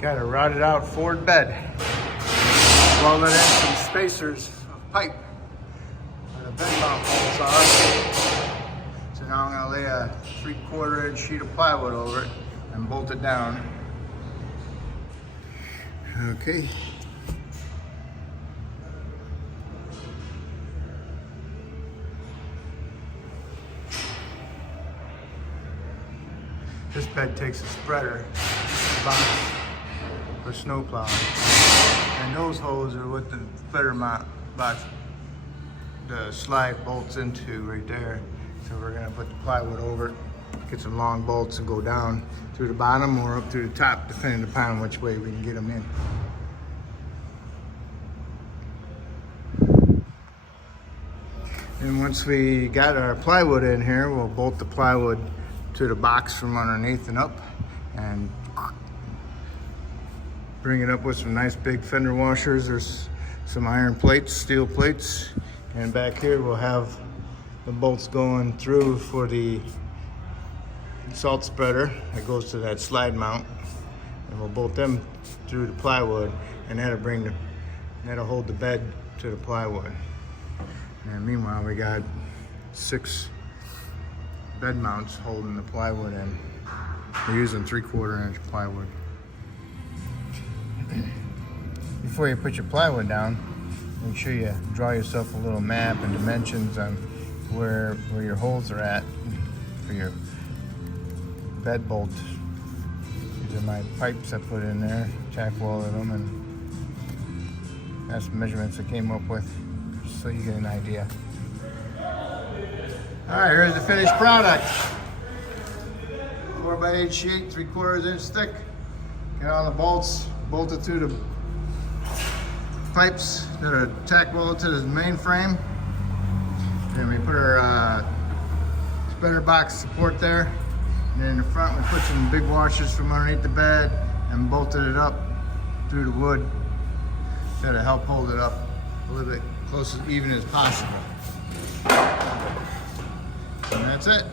Got a rotted out Ford bed. Welded in some spacers of pipe where the bed mount bolts are. So now I'm gonna lay a 3/4 inch sheet of plywood over it and bolt it down. Okay. This bed takes a spreader box for snow plowing. And those holes are what the spreader mount box, the slide bolts into right there. So we're gonna put the plywood over it, get some long bolts and go down through the bottom or up through the top, depending upon which way we can get them in. And once we got our plywood in here, we'll bolt the plywood to the box from underneath and up and bring it up with some nice big fender washers. There's some iron plates, steel plates, and back here we'll have the bolts going through for the salt spreader that goes to that slide mount, and we'll bolt them through the plywood, and that'll hold the bed to the plywood. And meanwhile, we got 6 bed mounts holding the plywood in. We're using 3/4 inch plywood. Before you put your plywood down, make sure you draw yourself a little map and dimensions on where your holes are at for your bed bolt. These are my pipes I put in there, tack welded them, and that's the measurements I came up with, so you get an idea. All right, here's the finished product. 4x8 sheet, 3/4 inch thick. Got all the bolts bolted through the pipes that are tack welded to the main frame. Then we put our spreader box support there. And then in the front, we put some big washers from underneath the bed and bolted it up through the wood to help hold it up a little bit close as even as possible. And that's it.